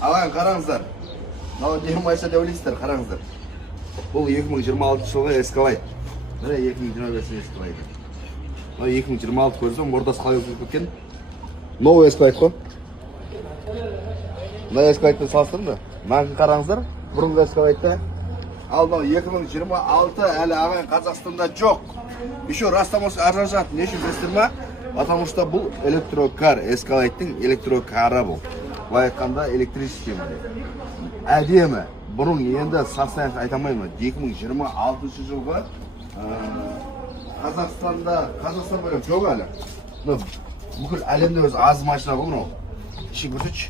Ағайын қараңыздар. Мынау не майса деп ойлайсыздар, қараңыздар. Бұл 2026 жылғы Escalade. Міне 2025 Escalade. Мынау 2026 көрсем, ортасы қалай өзгеріп кеткен. Новый Escalade қой. Мына Escalade'ді салыстырыңдар. Мынаны қараңыздар. Бұрынғы Escalade'да. Ал мынау 2026 әлі ағайын Қазақстанда жоқ. Еще растамасы арзаншат. Не үшін білесіздер ма? Потому что бұл электрокар, Escalade'дің электрокары бұл. Былай айтқанда электрический. Әдемі. Бұрын енді состояние айтамаймын. 2026 жылғы Қазақстан бөлек жоқ әлі. Бүкіл әлемде өзі аз машина ғой мынау. Ішін көрсетші.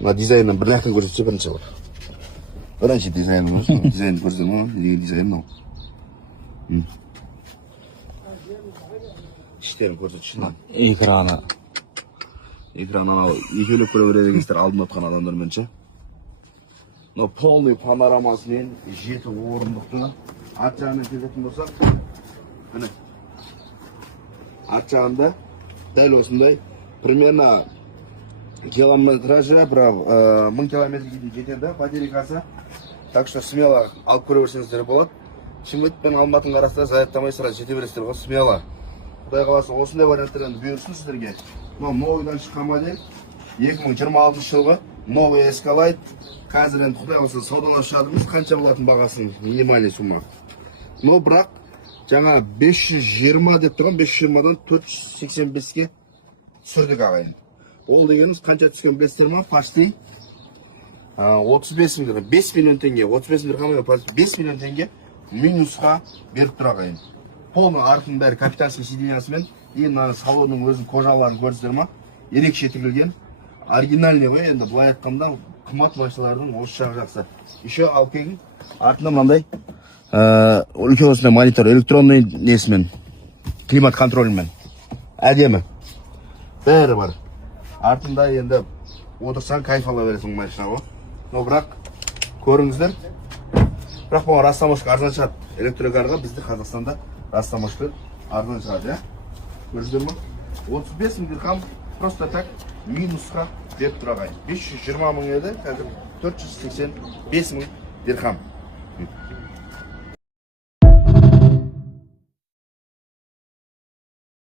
Мына дизайнын бір нәрсені көрсетші бірінші бар. Бірінші дизайнын көрсетші. Дизайнын көрсетші ма? Дизайн мынау. іштерін көрсетші. Экран анау екеулеп көре береді екенсіздер алдында отқан адамдармен ше. Мынау полный панорамасымен 7 орындықты. Арт жағымен келетін болсақ, міне. Арт жағында дәл осындай примерно километражы 1000 километрге жетеді батарейкасы. Так что смело алып көре берсеңіздер болады. Шымкент пен Алматының арасында зарядтамай сразу жете бересіздер ғой, смело. Құдай қаласа осындай варианттардан бұйырсын сіздерге. Мынау новыйдан шыққан модель 2026 жылғы новый Escalade. Қазір енді құдай қаласа саудаласып жатырмыз, қанша болатын бағасын, минимальный сумма. Но бірақ жаңа 520 деп тұрған, 520-дан 485-ке түсірдік ағайын. Ол дегеніміз қанша түскен білесіздер ма? Почти 35 мың лира, 5 миллион теңге, 35 мың лира, 5 миллион теңге минусқа беріп тұр ағайын. Полный артының бәрі капитанский сиденьясымен, ең салонның өзінің кожаларын көрсіздер ма? Ерекше тігілген, оригинальный ғой, енді былай айтқанда қымбат машиналардың осы жағы жақсы. Еще алып келген, артында мынандай үлкен осындай монитор, электронный несімен, климат контролімен. Әдемі. Бәрі бар. Артында енді отырсаң кайф ала бересің машина ғой. Но бірақ көріңіздер. Бірақ бұл растамашқа арзан шығады. Электрокарға бізді Қазақстанда растамашқа арзан шығады, көрдіңіздер ма? 35 мың дирхам просто так минусқа деп тұрағай. 520 мың еді, қазір 485 мың дирхам.